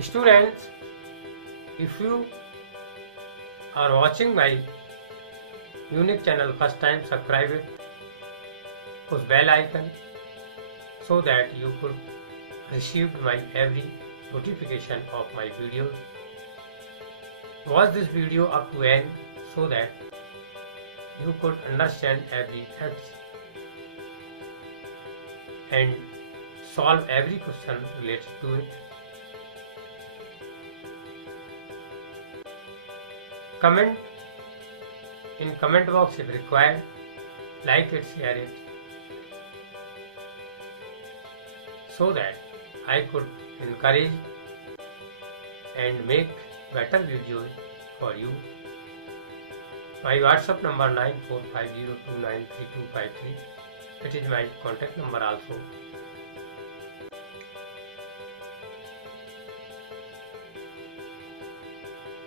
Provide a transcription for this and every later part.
Students, if you are watching my unique channel first time, subscribe it, push bell icon so that you could receive my every notification of my videos. Watch this video up to end so that you could understand every facts and solve every question related to it. Comment in comment box if required, like it, share it, so that I could encourage and make better videos for you. My WhatsApp number 9450293253. It is my contact number also.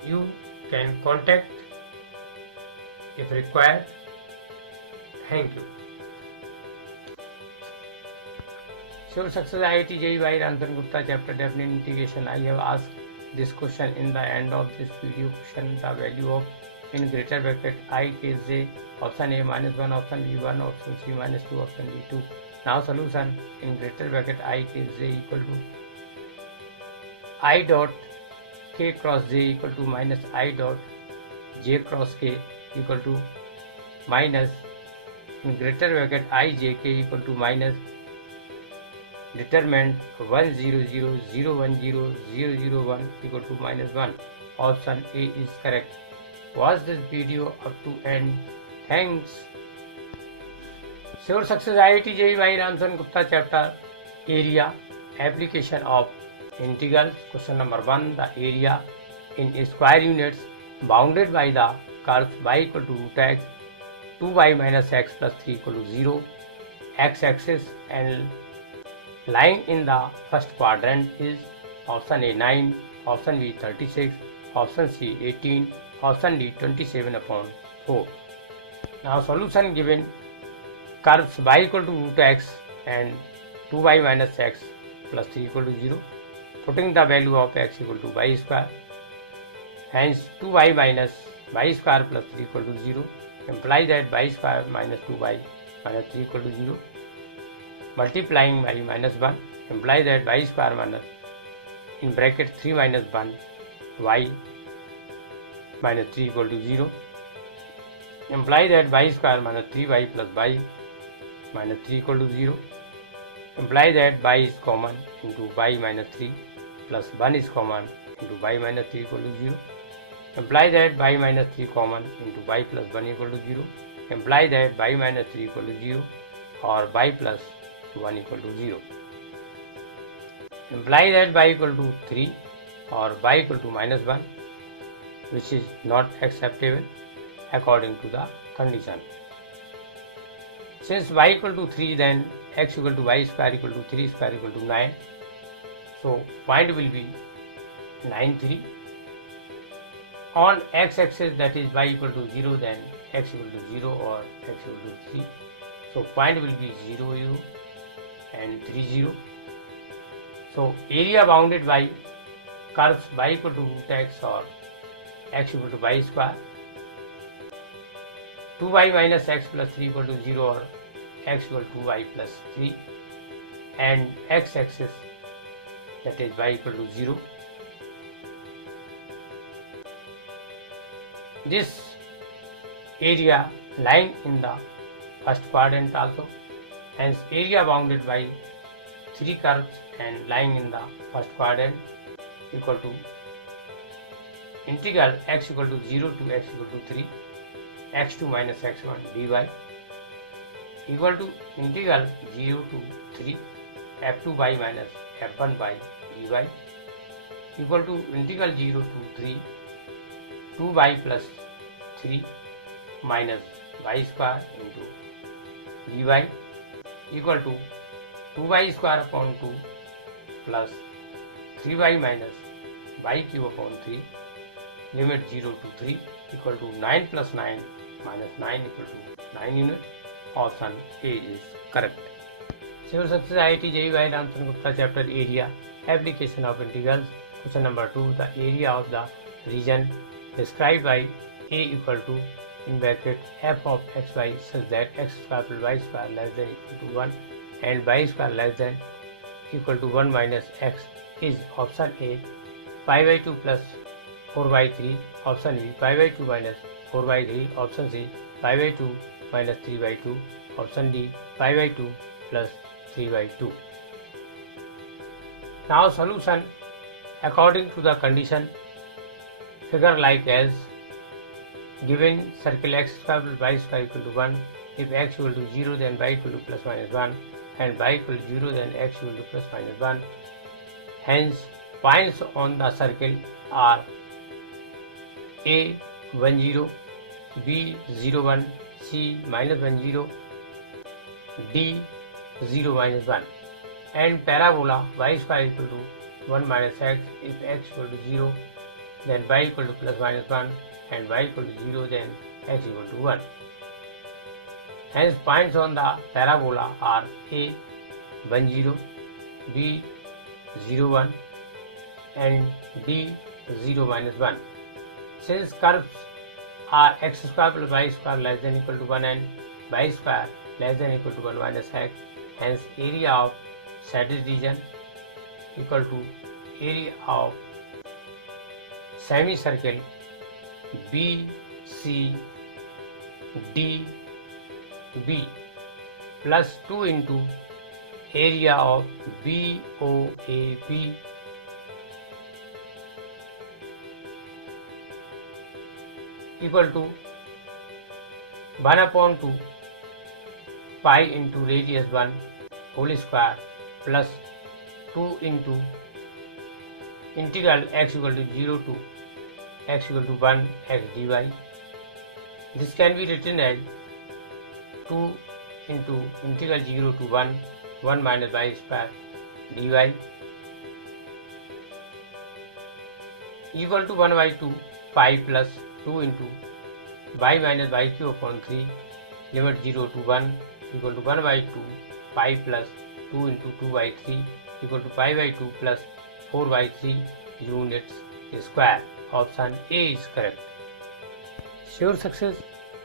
You can contact if required. Thank you. Sure Success IIT JEE by Ramchandra Gupta, chapter Definite Integration. I have asked this question in the end of this video. Question: the value of in greater bracket I is j, option A -1, option B 1, option C -2, option D 2. Now solution: in greater bracket I is j equal to I dot k cross j equal to minus I dot j cross k equal to minus, in greater bracket I j k equal to minus, determined 1 0 0 0 1 0 0 0 1 equal to -1. Option A is correct. Watch this video up to end. Thanks. Sure Success IIT JEE by Ramchandra Gupta, chapter Area, Application of Integrals. Question number 1. The area in square units bounded by the curves y equal to root x, 2y minus x plus 3 equal to 0, x-axis and lying in the first quadrant is option A 9, option B 36, option C 18, option D 27/4. Now solution: given curves y equal to root x and 2y minus x plus 3 equal to 0, putting the value of x equal to y square, hence 2y minus y square plus 3 equal to 0, imply that y square minus 2y minus 3 equal to 0, multiplying by -1, imply that y square minus in bracket 3 minus 1 y minus 3 equal to 0, imply that y square minus 3y plus y minus 3 equal to 0, imply that y is common into y minus 3 plus 1 is common into y minus 3 equal to 0, imply that y minus 3 common into y plus 1 equal to 0, imply that y minus 3 equal to 0 or y plus 1 equal to 0, imply that y equal to 3 or y equal to -1, which is not acceptable according to the condition. Since y equal to 3, then x equal to y square equal to 3 square equal to 9. So point will be 9 3. On x-axis, that is y equal to 0, then x equal to 0 or x equal to 3. So point will be 0 0 and 3 0. So area bounded by curves y equal to root x or x equal to y square, 2y minus x plus 3 equal to 0 or x equal to y plus 3, and x-axis, that is y equal to 0. This area lying in the first quadrant also, hence area bounded by 3 curves and lying in the first quadrant equal to integral x equal to 0 to x equal to 3, x2 minus x1 dy equal to integral 0 to 3 f2y minus f1 by dy equal to integral 0 to 3 2y plus 3 minus y square into dy equal to 2y square upon 2 plus 3y minus y cube upon 3, limit 0 to 3 equal to 9 plus 9 minus 9 equal to 9 unit. Option A is correct. Civil Success IIT JEE by Ramchandra Gupta, chapter Area, Application of Integrals. Question number 2. The area of the region described by A equal to in bracket f of xy such that x square plus y square less than equal to 1 and y square less than equal to 1 minus x is option A 5 by 2 plus 4 by 3, option B 5 by 2 minus 4 by 3, option C 5 by 2 minus 3 by 2, option D 5 by 2 plus 3 by 2. Now solution according to the condition. Figure like as given circle x square plus y square equal to 1. If x equal to 0 then y equal to plus minus 1 and y equal to 0 then x equal to plus minus 1. Hence points on the circle are A 1 0, B 0 1, C minus 1 0, D 0 minus 1 and parabola y square equal to 1 minus x. If x equal to 0 then y equal to plus minus 1 and y equal to 0 then x equal to 1. Hence points on the parabola are A 1 0, B 0 1 and D 0 minus 1. Since curves are x square plus y square less than equal to 1 and y square less than equal to 1 minus x, hence area of said region equal to area of semicircle B C D B plus 2 into area of B O A B equal to 1 upon 2 pi into radius 1 whole square plus 2 into integral x equal to 0 to x equal to 1 x dy. This can be written as 2 into integral 0 to 1 minus y square dy equal to 1 by 2 pi plus 2 into y minus y cube upon 3 limit 0 to 1 equal to 1 by 2 pi plus 2 into 2 by 3 equal to pi by 2 plus 4 by 3 units square. Option A is correct. Sure success.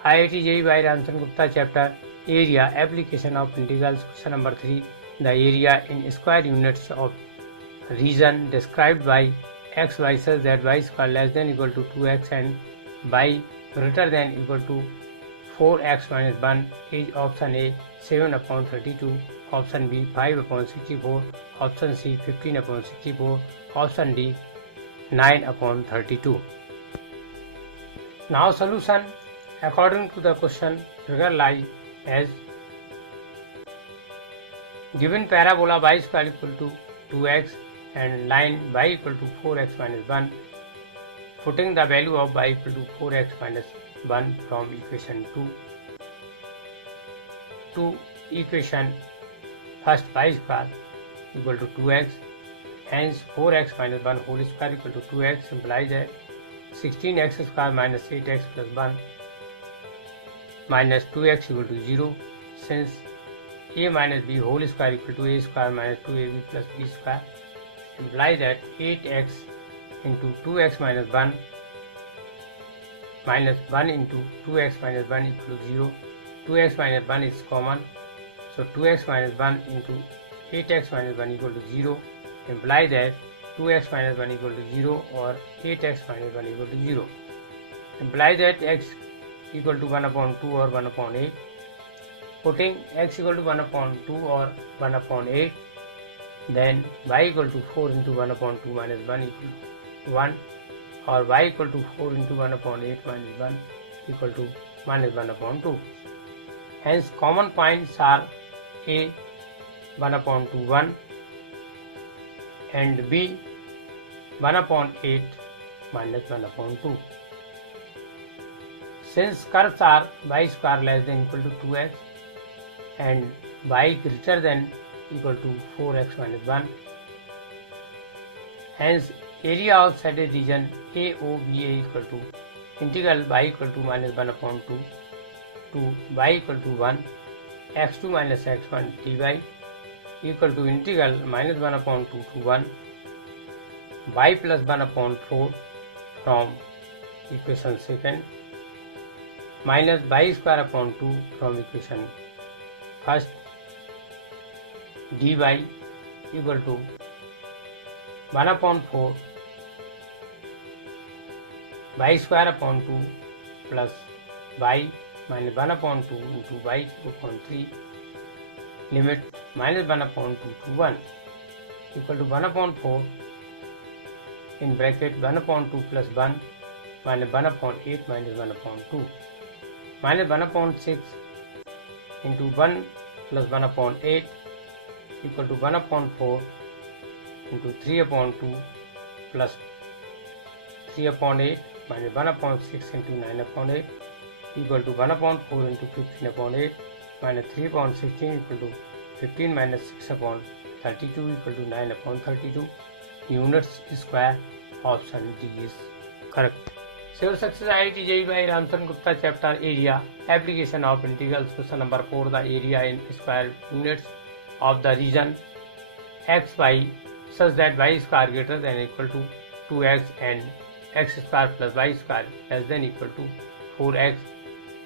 IIT JEE by Ramchandra Gupta chapter area application of integrals. Question number 3. The area in square units of region described by x y such that y square less than equal to 2x and y greater than equal to 4x minus 1 is option A 7 upon 32, option B 5 upon 64, option C 15 upon 64, option D 9 upon 32. Now solution according to the question. Figure lie as given parabola y square equal to 2x and line y equal to 4x minus 1, putting the value of y equal to 4x minus 1 from equation 2 to equation first y square equal to 2x, hence 4x minus 1 whole square equal to 2x implies that 16x square minus 8x plus 1 minus 2x equal to 0. Since a minus b whole square equal to a square minus 2ab plus b square implies that 8x into 2x minus 1 minus 1 into 2x minus 1 equal to 0. 2x minus 1 is common, so 2x minus 1 into 8x minus 1 equal to 0 implies that 2x minus 1 equal to 0 or 8x minus 1 equal to 0 implies that x equal to 1 upon 2 or 1 upon 8. Putting x equal to 1 upon 2 or 1 upon 8, then y equal to 4 into 1 upon 2 minus 1 equal to 1 or y equal to 4 into 1 upon 8 minus 1 equal to minus 1 upon 2. Hence common points are A 1 upon 2 1 and B 1 upon 8 minus 1 upon 2. Since curves are y square less than equal to 2x and y greater than equal to 4x minus 1, hence area of said region AOBA equal to integral y equal to minus 1 upon 2 to y equal to 1 x2 minus x1 dy equal to integral minus 1 upon 2 to 1 y plus 1 upon 4 from equation second minus y square upon 2 from equation first dy equal to 1 upon 4 y square upon 2 plus y minus 1 upon 2 into y upon 3 limit minus 1 upon 2 to 1 equal to 1 upon 4 in bracket 1 upon 2 plus 1 minus 1 upon 8 minus 1 upon 2 minus 1 upon 6 into 1 plus 1 upon 8 equal to 1 upon 4 into 3 upon 2 plus 3 upon 8 minus 1 upon 6 into 9 upon 8 equal to 1 upon 4 into 15 upon 8 minus 3 upon 16 equal to 15 minus 6 upon 32 equal to 9 upon 32. Units square. Option D is correct. Sure success IIT JEE by Ramcharan Gupta chapter area application of integrals. Question number 4. The area in square units of the region xy such that y square greater than or equal to 2x and x square plus y square less than or equal to 4x,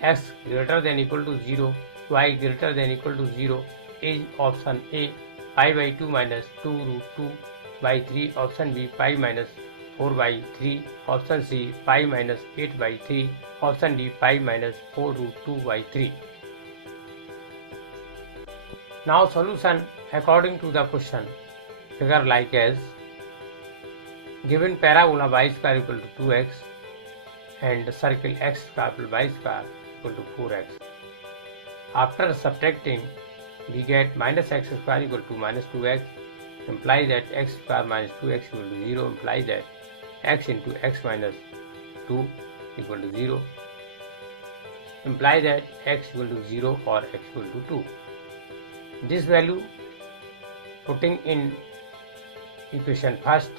x greater than or equal to 0, y greater than or equal to 0 is option A pi by 2 minus 2 root 2 by 3, option B pi minus 4 by 3, option C pi minus 8 by 3, option D pi minus 4 root 2 by 3. Now solution according to the question. Figure like as given parabola y square equal to 2x and circle x square plus y square equal to 4x. After subtracting we get minus x square equal to minus 2x, implies that x square minus 2x equal to 0, implies that x into x minus 2 equal to 0, implies that x equal to 0 or x equal to 2. This value putting in equation first,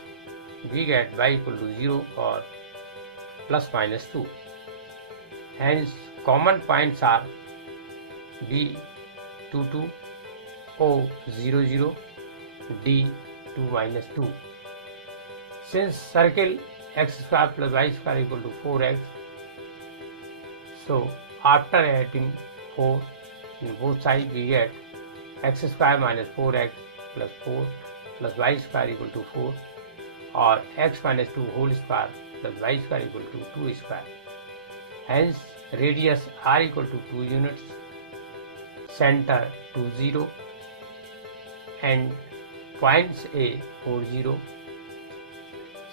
we get y equal to 0 or plus minus 2. Hence common points are B 2 2, O 0 0, D 2 minus 2. Since circle x square plus y square equal to 4x, so after adding 4 in both sides we get x square minus 4x plus 4 plus y square equal to 4 or x minus 2 whole square plus y square equal to 2 square. Hence radius r equal to 2 units, center 2 0 and points A 4 0.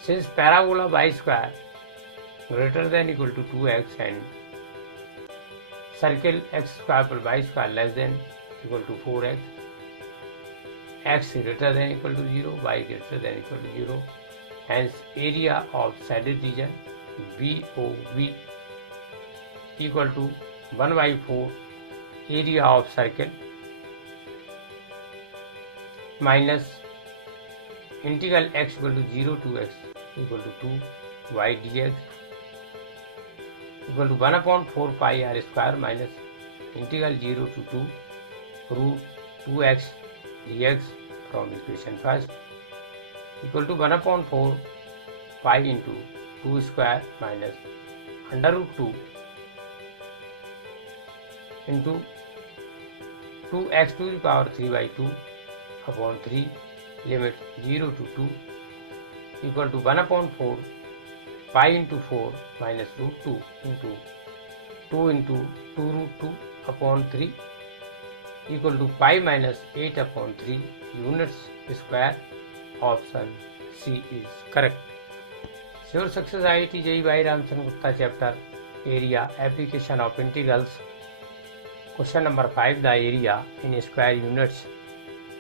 Since parabola y square greater than equal to 2x and circle x square plus y square less than equal to 4x, x greater than equal to 0, y greater than equal to 0, hence area of shaded region BOV equal to 1 by 4 area of circle minus integral x equal to 0 to x equal to 2 y dx equal to 1 upon 4 pi r square minus integral 0 to 2 root 2x dx from equation first equal to 1 upon 4 pi into 2 square minus under root 2 into 2x to the power 3 by 2 upon 3 limit 0 to 2 equal to 1 upon 4 pi into 4 minus root 2 into 2 into 2 root 2 upon 3 equal to pi minus 8 upon 3 units square. Option C is correct. Sure success IIT JEE by Ramcharan Gupta chapter area application of integrals. Question number 5. The area in square units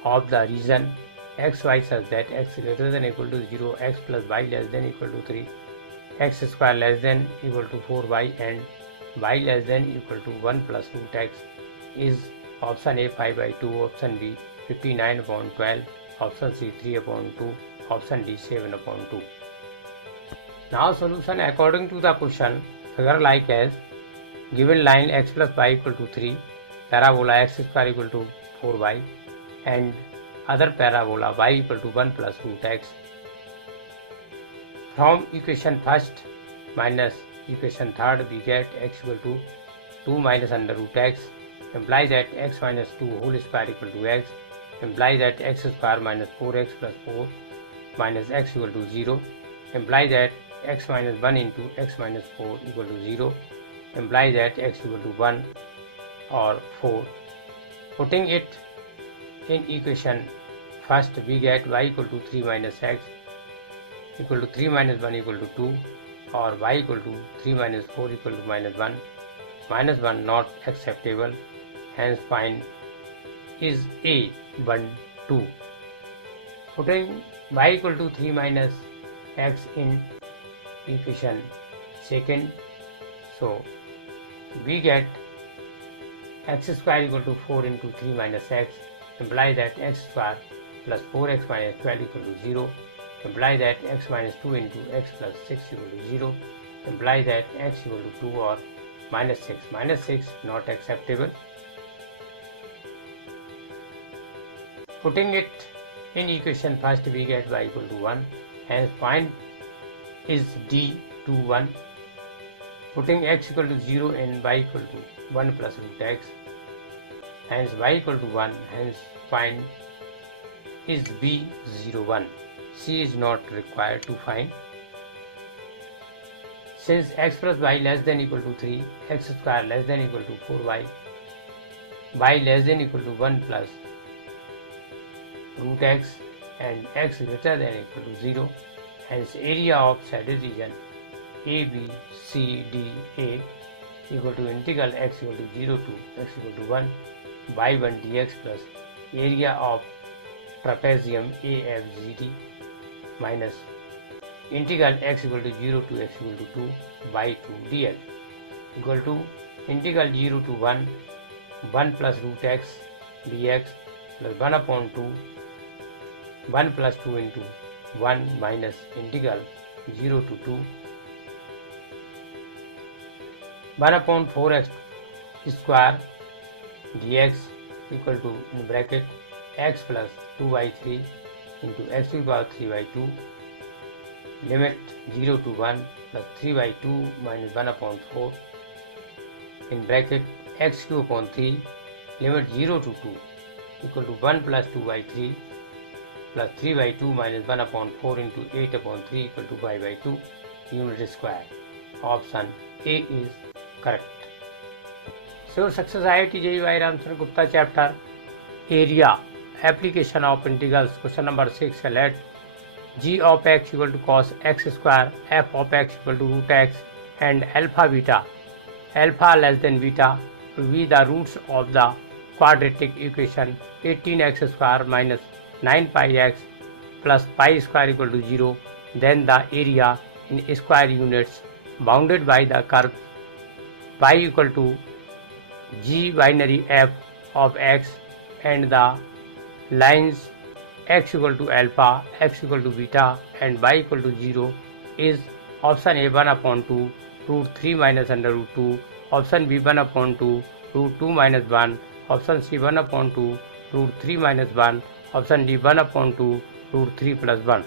of the region xy such that x greater than equal to 0, x plus y less than equal to 3, x square less than equal to 4y and y less than equal to 1 plus root x is option A 5 by 2, option B 59 upon 12, option C 3 upon 2, option D 7 upon 2. Now solution according to the question. Figure like as given line x plus y equal to 3, parabola x square equal to 4y and other parabola y equal to 1 plus root x. From equation first minus equation third, we get x equal to 2 minus under root x, imply that x minus 2 whole square equal to x, imply that x square minus 4x plus 4 minus x equal to 0, imply that x minus 1 into x minus 4 equal to 0, imply that x equal to 1 or 4. Putting it in equation first, we get y equal to 3 minus x equal to 3 minus 1 equal to 2, or y equal to 3 minus 4 equal to minus 1. Minus 1 not acceptable, hence find is a 1 2. Putting y equal to 3 minus x in equation second, so we get x square equal to 4 into 3 minus x, imply that x square plus 4x minus 12 equal to 0, imply that x minus 2 into x plus 6 equal to 0, imply that x equal to 2 or minus 6. Minus 6 not acceptable. Putting it in equation first, we get y equal to 1, hence point is D 2 1. Putting x equal to 0 and y equal to 1 plus root x, hence y equal to 1, hence find is B 0 1. C is not required to find. Since x plus y less than equal to 3, x square less than equal to 4y, y less than equal to 1 plus root x, and x greater than equal to 0, hence area of saddle region A, B, C, D, A equal to integral x equal to 0 to x equal to 1 by 1 dx plus area of trapezium AFGD minus integral x equal to 0 to x equal to 2 by 2 dx equal to integral 0 to 1 plus root x dx plus 1 upon 2 1 plus 2 into 1 minus integral 0 to 2 1 upon 4x square dx equal to in bracket x plus 2 by 3 into x to the power 3 by 2 limit 0 to 1 plus 3 by 2 minus 1 upon 4 in bracket x cube upon 3 limit 0 to 2 equal to 1 plus 2 by 3 plus 3 by 2 minus 1 upon 4 into 8 upon 3 equal to 5 by 2 unit square. Option A is correct. So success IIT JEE Ramcharan Gupta chapter area application of integrals question number 6. Let g of x equal to cos x square, f of x equal to root x and alpha less than beta be the roots of the quadratic equation 18x square minus 9 pi x plus pi square equal to 0, then the area in square units bounded by the curve pi equal to g binary f of x and the lines x equal to alpha, x equal to beta and y equal to 0 is option A 1 upon 2 root 3 minus under root 2, option B 1 upon 2 root 2 minus 1, option C 1 upon 2 root 3 minus 1, option D 1 upon 2 root 3 plus 1.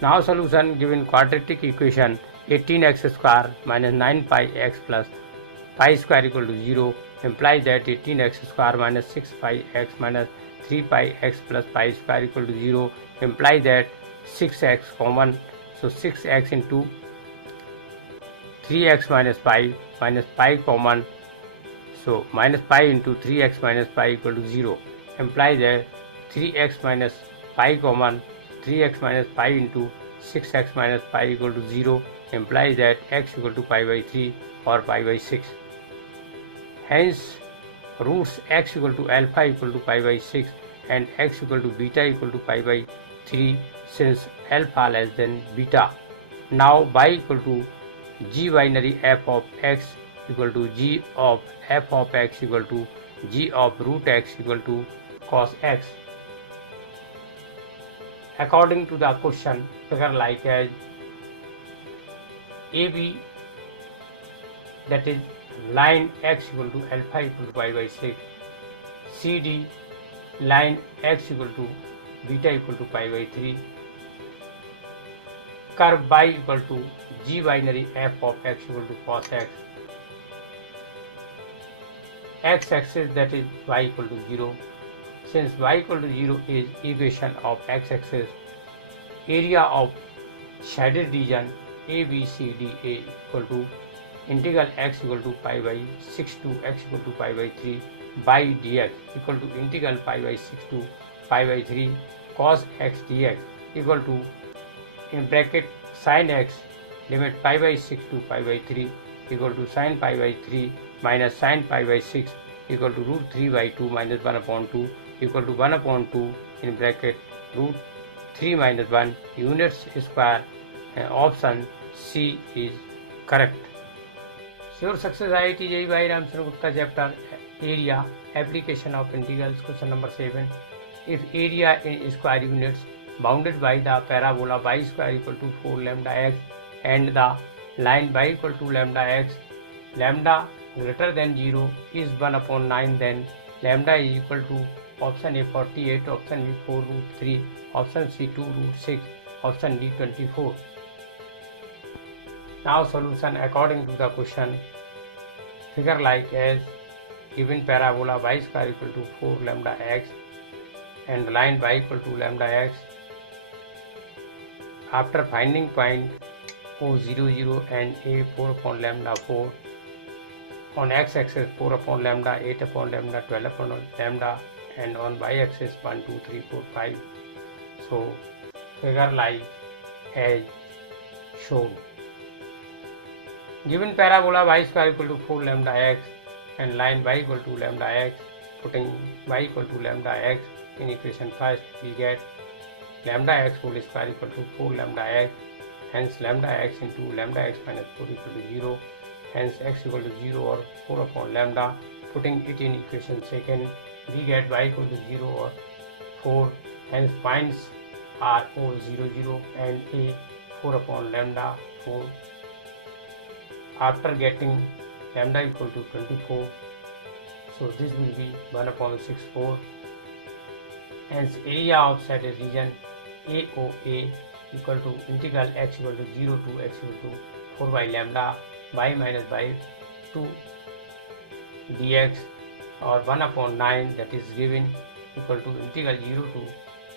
Now solution given quadratic equation 18x square minus 9 pi x plus pi square equal to 0 implies that 18x square minus 6 pi x minus 3 pi x plus pi square equal to 0 implies that 6x common, so 6x into 3x minus pi common, so minus pi into 3x minus pi equal to 0 implies that 3x minus pi common, 3x minus pi into 6x minus pi equal to 0 implies that x equal to pi by 3 or pi by 6. Hence roots x equal to alpha equal to pi by 6 and x equal to beta equal to pi by 3 since alpha less than beta. Now y equal to g binary f of x equal to g of f of x equal to g of root x equal to cos x. According to the question, figure like as AB, that is line x equal to alpha equal to pi by 6, CD line x equal to beta equal to pi by 3, curve y equal to g binary f of x equal to cos x, x axis that is y equal to 0. Since y equal to 0 is equation of x axis, area of shaded region ABCDA equal to integral x equal to pi by 6 to x equal to pi by 3 by dx equal to integral pi by 6 to pi by 3 cos x dx equal to in bracket sin x limit pi by 6 to pi by 3 equal to sin pi by 3 minus sin pi by 6 equal to root 3 by 2 minus 1 upon 2 equal to 1 upon 2 in bracket root 3 minus 1 units square. Option C is correct. Sure success IIT JEE by Ramcharan Gupta chapter area application of integrals question number 7. If area in square units bounded by the parabola y square equal to 4 lambda x and the line y equal to lambda x, lambda greater than 0 is 1 upon 9, then lambda is equal to option A 48, option B 4 root 3, option C 2 root 6, option D 24. Now solution according to the question. Figure like as given parabola y square equal to 4 lambda x and line y equal to lambda x. After finding point O 0 0 and A 4 upon lambda 4, on x axis 4 upon lambda, 8 upon lambda, 12 upon lambda, and on y axis 1 2 3 4 5. So figure like as shown. Given parabola y square equal to 4 lambda x and line y equal to lambda x, putting y equal to lambda x in equation first, we get lambda x whole square equal to 4 lambda x, hence lambda x into lambda x minus 4 equal to 0, hence x equal to 0 or 4 upon lambda. Putting it in equation second, we get y equal to 0 or 4, hence points are O 0 0 and A 4 upon lambda 4. After getting lambda equal to 24, so this will be 1 upon 6 4. Hence area of shaded region AOA equal to integral x equal to 0 to x equal to 4 by lambda y minus by 2 dx or 1 upon 9, that is given equal to integral 0 to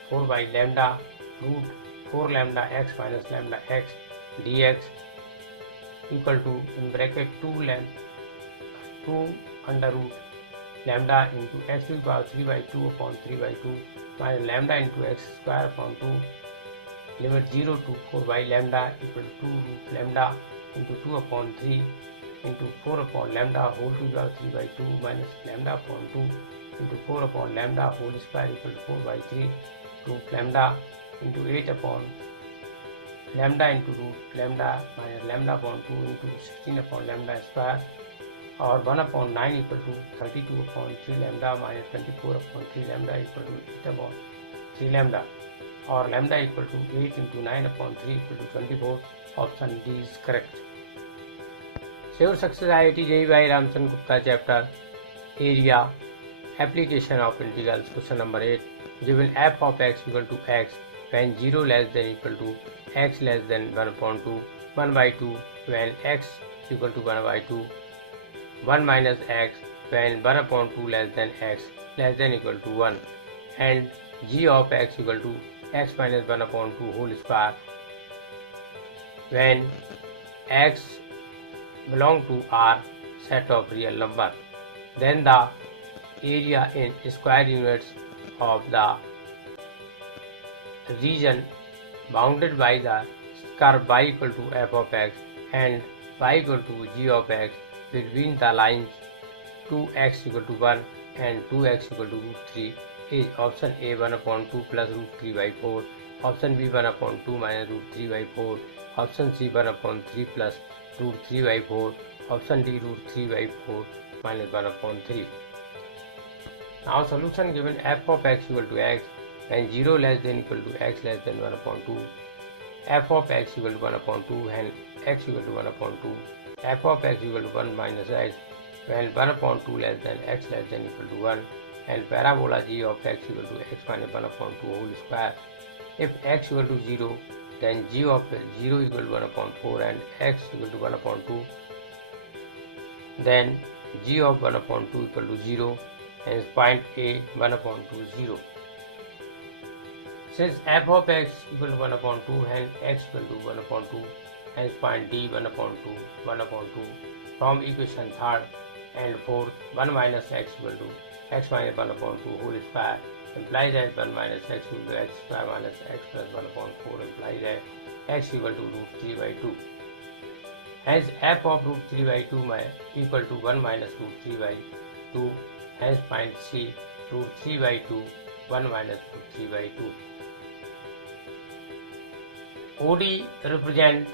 4 by lambda root 4 lambda x minus lambda x dx equal to in bracket 2 under root lambda into x to the power 3 by 2 upon 3 by 2 minus lambda into x square upon 2 limit 0 to 4 by lambda equal to 2 root lambda into 2 upon 3 into 4 upon lambda whole to the power 3 by 2 minus lambda upon 2 into 4 upon lambda whole square equal to 4 by 3 root lambda into 8 upon lambda into root lambda minus lambda upon 2 into 16 upon lambda square or 1 upon 9 equal to 32 upon 3 lambda minus 24 upon 3 lambda equal to 8 upon 3 lambda or lambda equal to 8 into 9 upon 3 equal to 24. Option D is correct. Sure success IIT JEE by Ramcharan Gupta chapter area application of integrals question number 8. Given f of x equal to x when 0 less than equal to x less than 1 upon 2, 1 by 2 when x equal to 1 by 2, 1 minus x when 1 upon 2 less than x less than equal to 1, and g of x equal to x minus 1 upon 2 whole square when x belong to R set of real number, then the area in square units of the region bounded by the curve y equal to f of x and y equal to g of x between the lines 2x equal to 1 and 2x equal to root 3 is option A 1 upon 2 plus root 3 by 4, option B 1 upon 2 minus root 3 by 4, option C 1 upon 3 plus root 3 by 4, option D root 3 by 4 minus 1 upon 3. Now solution given f of x equal to x and 0 less than equal to x less than 1 upon 2, f of x equal to 1 upon 2 and x equal to 1 upon 2, f of x equal to 1 minus x when 1 upon 2 less than x less than equal to 1, and parabola g of x equal to x minus 1 upon 2 whole square. If x equal to 0, then g of 0 equal to 1 upon 4 and x equal to 1 upon 2, then g of 1 upon 2 equal to 0, hence point A 1 upon 2 0. Since f of x equal to 1 upon 2 and x equal to 1 upon 2, hence point D 1 upon 2, 1 upon 2, from equation 3rd and 4th, 1 minus x equal to x minus 1 upon 2 whole square implies that 1 minus x equal to x square minus x plus 1 upon 4 implies that x equal to root 3 by 2. Hence f of root 3 by 2 equal to 1 minus root 3 by 2. Hence point C root 3 by 2, 1 minus root 3 by 2. OD represent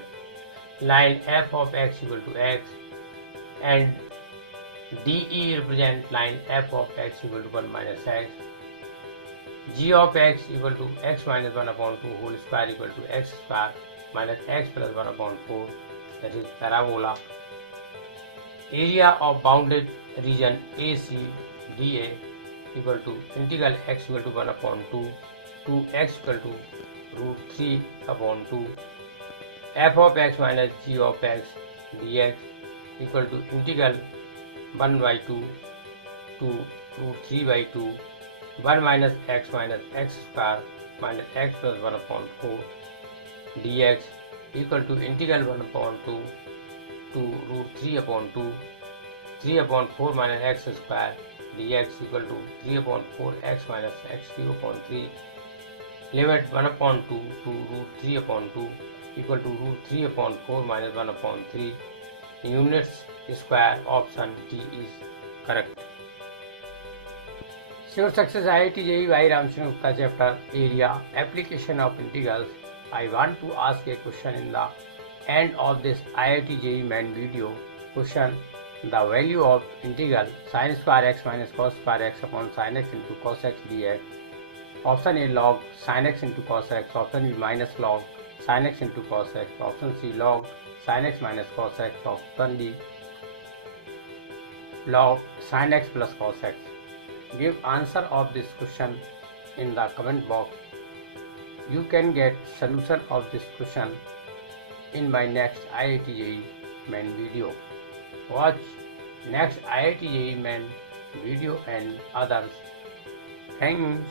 line f of x equal to x and DE represent line f of x equal to 1 minus x. G of x equal to x minus 1 upon 2 whole square equal to x square minus x plus 1 upon 4, that is parabola. Area of bounded region ACDA equal to integral x equal to 1 upon 2 to x equal to root 3 upon 2, f of x minus g of x dx equal to integral 1 by 2 to root 3 by 2, 1 minus x square minus x plus 1 upon 4 dx equal to integral 1 upon 2 to root 3 upon 2, 3 upon 4 minus x square dx equal to 3 upon 4 x minus x cube upon 3, limit 1 upon 2 to root 3 upon 2 equal to root 3 upon 4 minus 1 upon 3. Units square, option D is correct. Sure success IIT JEE by Ramcharan Gupta chapter area application of integrals. I want to ask a question in the end of this IIT JEE main video. Question: the value of integral sin square x minus cos square x upon sin x into cos x dx. Option A log sin x into cos x, option B minus log sin x into cos x, option C log sin x minus cos x, option D log sin x plus cos x. Give answer of this question in the comment box. You can get solution of this question in my next IIT JEE main video. Watch next IIT JEE main video and others. Thanks.